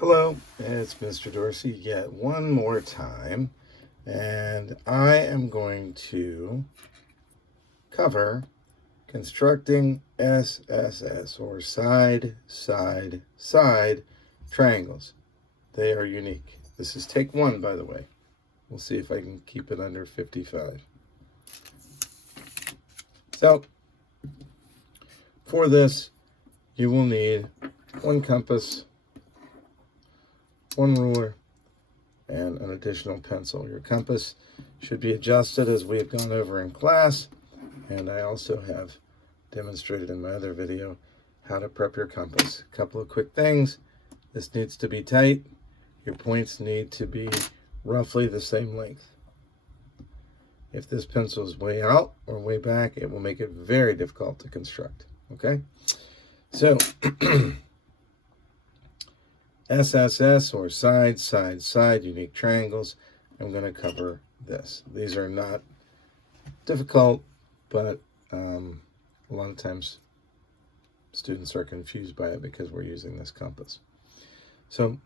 Hello, it's Mr. Dorsey yet one more time, and I am going to cover constructing SSS, or side, side, side triangles. They are unique. This is take one, by the way. We'll see if I can keep it under 55. So, for this, you will need one compass, one ruler, and an additional pencil. Your compass should be adjusted as we have gone over in class, and I also have demonstrated in my other video how to prep your compass. A couple of quick things. This needs to be tight. Your points need to be roughly the same length. If this pencil is way out or way back, it will make it very difficult to construct. Okay? So, SSS, or side, side, side, unique triangles. I'm going to cover this. These are not difficult, but a lot of times students are confused by it because we're using this compass. So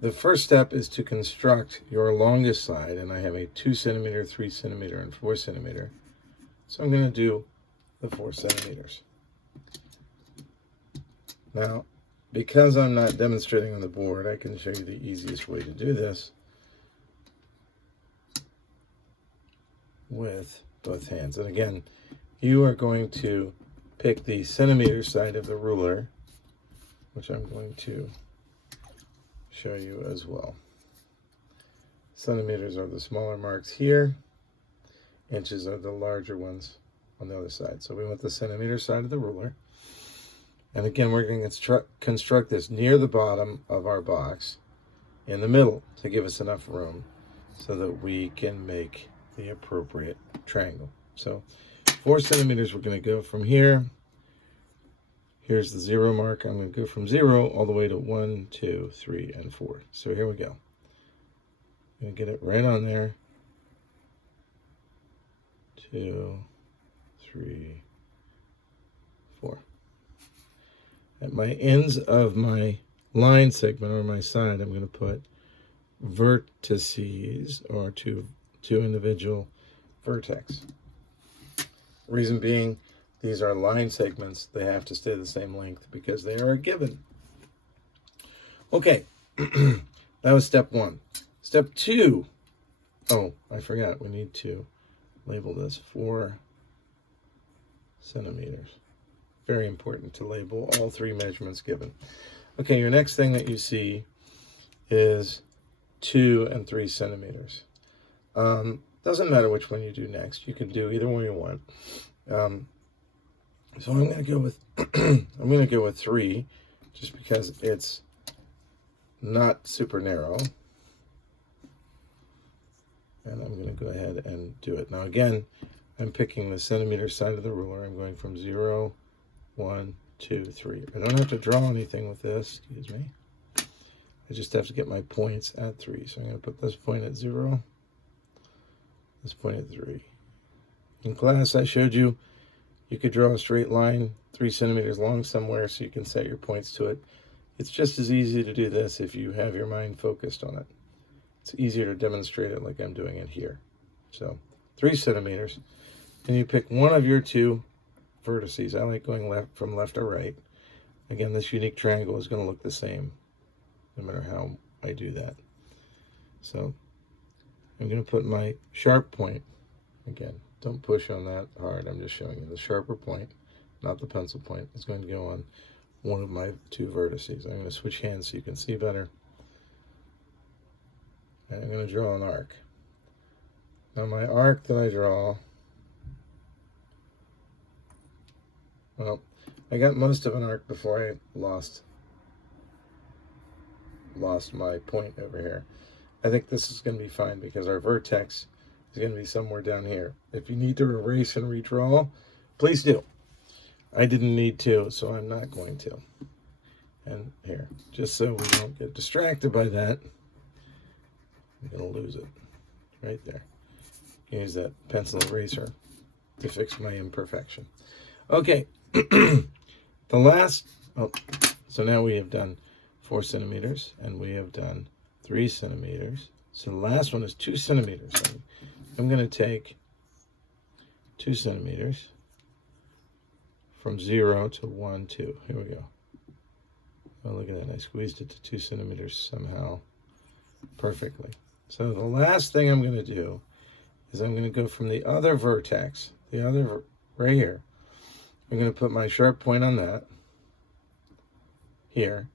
the first step is to construct your longest side, and I have a 2 centimeter, 3 centimeter, and 4 centimeter. So I'm going to do the 4 centimeters. Now, because I'm not demonstrating on the board, I can show you the easiest way to do this with both hands. And again, you are going to pick the centimeter side of the ruler, which I'm going to show you as well. Centimeters are the smaller marks here. Inches are the larger ones on the other side. So we want the centimeter side of the ruler. And again, we're going to construct this near the bottom of our box in the middle to give us enough room so that we can make the appropriate triangle. So 4 centimeters, we're going to go from here. Here's the 0 mark. I'm going to go from 0 all the way to 1, 2, 3, and 4. So here we go. I'm going to get it right on there. 2, 3, 4. At my ends of my line segment, or my side, I'm going to put vertices, or two individual vertex. Reason being, these are line segments. They have to stay the same length because they are a given. Okay, that was step 1. Step 2, oh, I forgot, we need to label this 4 centimeters. Very important to label all 3 measurements given. Okay, your next thing that you see is 2 and 3 centimeters. Doesn't matter which one you do next. You can do either one you want. So I'm going to go with I'm going to go with 3, just because it's not super narrow. And I'm going to go ahead and do it. Now again, I'm picking the centimeter side of the ruler. I'm going from 0, 1, 2, 3. I don't have to draw anything with this, excuse me. I just have to get my points at 3. So I'm going to put this point at 0, this point at 3. In class, I showed you could draw a straight line 3 centimeters long somewhere so you can set your points to it. It's just as easy to do this if you have your mind focused on it. It's easier to demonstrate it like I'm doing it here. So 3 centimeters. And you pick one of your 2 vertices. I like going from left to right. Again, this unique triangle is going to look the same no matter how I do that. So I'm going to put my sharp point. Again, don't push on that hard. I'm just showing you the sharper point, not the pencil point. It's going to go on one of my 2 vertices. I'm going to switch hands so you can see better. And I'm going to draw an arc. Now my arc that I draw, well, I got most of an arc before I lost my point over here. I think this is going to be fine because our vertex is going to be somewhere down here. If you need to erase and redraw, please do. I didn't need to, so I'm not going to. And here, just so we don't get distracted by that, I'm going to lose it right there. Use that pencil eraser to fix my imperfection. Okay, the last, so now we have done 4 centimeters, and we have done 3 centimeters. So the last one is 2 centimeters. I'm going to take 2 centimeters from 0 to 1, 2. Here we go. Oh, look at that. I squeezed it to 2 centimeters somehow perfectly. So the last thing I'm going to do is I'm going to go from the other vertex, right here. I'm going to put my sharp point on that here,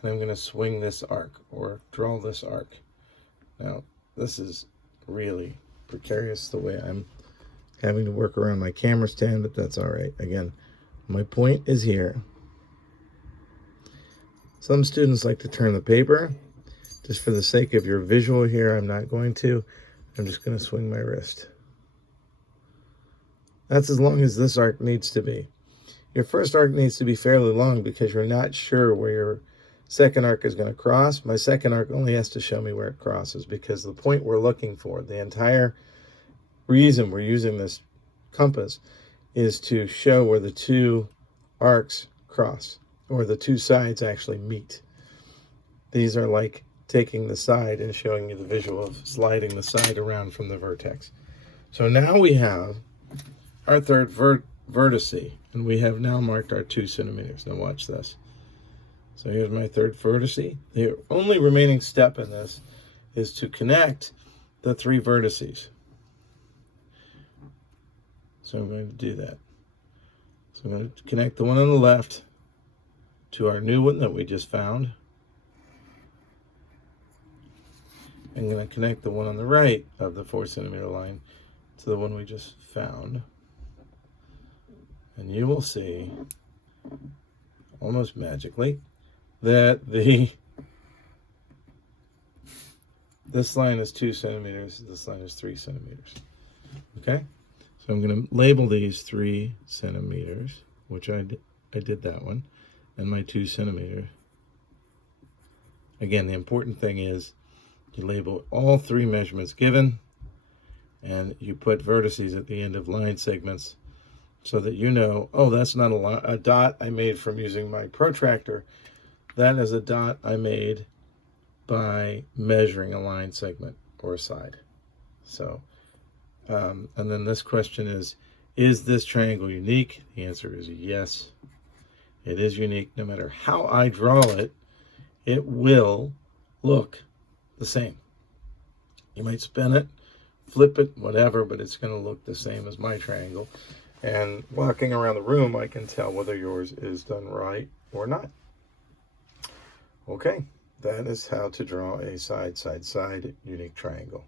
and I'm going to swing this arc or draw this arc. Now, this is really precarious the way I'm having to work around my camera stand, but that's all right. Again, my point is here. Some students like to turn the paper. Just for the sake of your visual here, I'm not going to. I'm just going to swing my wrist. That's as long as this arc needs to be. Your first arc needs to be fairly long because you're not sure where your second arc is going to cross. My second arc only has to show me where it crosses because the point we're looking for, the entire reason we're using this compass, is to show where the two arcs cross, or the two sides actually meet. These are like taking the side and showing you the visual of sliding the side around from the vertex. So now we have our third vertice, and we have now marked our 2 centimeters. Now watch this. So here's my third vertice. The only remaining step in this is to connect the 3 vertices. So I'm going to do that. So I'm going to connect the one on the left to our new one that we just found. I'm going to connect the one on the right of the 4 centimeter line to the one we just found. And you will see, almost magically, that this line is 2 centimeters, this line is 3 centimeters. Okay? So I'm going to label these 3 centimeters, which I did that one, and my 2 centimeters. Again, the important thing is you label all 3 measurements given, and you put vertices at the end of line segments so that you know, oh, that's not a dot I made from using my protractor. That is a dot I made by measuring a line segment or a side. So, and then this question is this triangle unique? The answer is yes. It is unique. No matter how I draw it, it will look the same. You might spin it, flip it, whatever, but it's going to look the same as my triangle. And walking around the room, I can tell whether yours is done right or not. Okay, that is how to draw a side-side-side unique triangle.